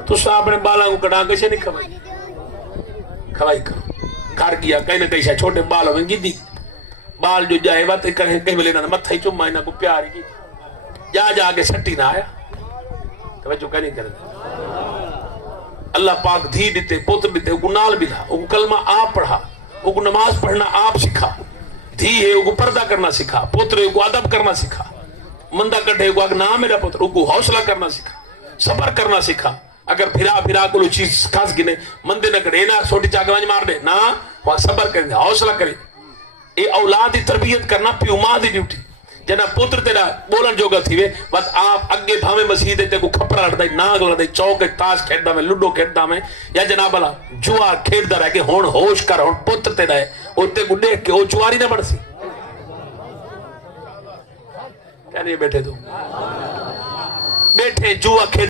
तुसा अपने बालों को कटा कैसे नहीं खवाई खवाई करो घर गया कहीं ना कहीं छोटे बाल हो गिद्दी बाल जो जाए बात कहीं मिले ना मत्था ही चुम्मा इन्हें को प्यार की जा जाके सट्टी ना आया तो जो कहीं नहीं करते अल्लाह पाक धी देते पुत्र देते उनको नाल मिला उनको कलमा आप पढ़ा उनको नमाज पढ़ना आप सिखा धी है उनको पर्दा करना सिखा पुत्र है उनको अदब करना सिखा मंदा कटे को ना मेरा पुत्र उनको हौसला करना सिखा सबर करना सिखा अगर फिरा फिरा को चीज खास गिने मंदे न करे ना छोटी चाकवाज मार दे ना वहां सबर करे हौसला करे ये औलाद की तरबियत करना प्यो मां की ड्यूटी जना पुत्र तेरा बोलन जोगा थी वे बस आप अगे भावे मसीह ते को खपरा लड़दा नाग लड़दा चौक ताश खेलदा में लूडो खेलदा में या जनाब अला जुआ खेलदा रह के हुन होश कर हुन पुत्र तेरा है ओते को देख के ओ जुआरी ना बड़सी क्या नहीं बैठे तू बैठे जुआ खेल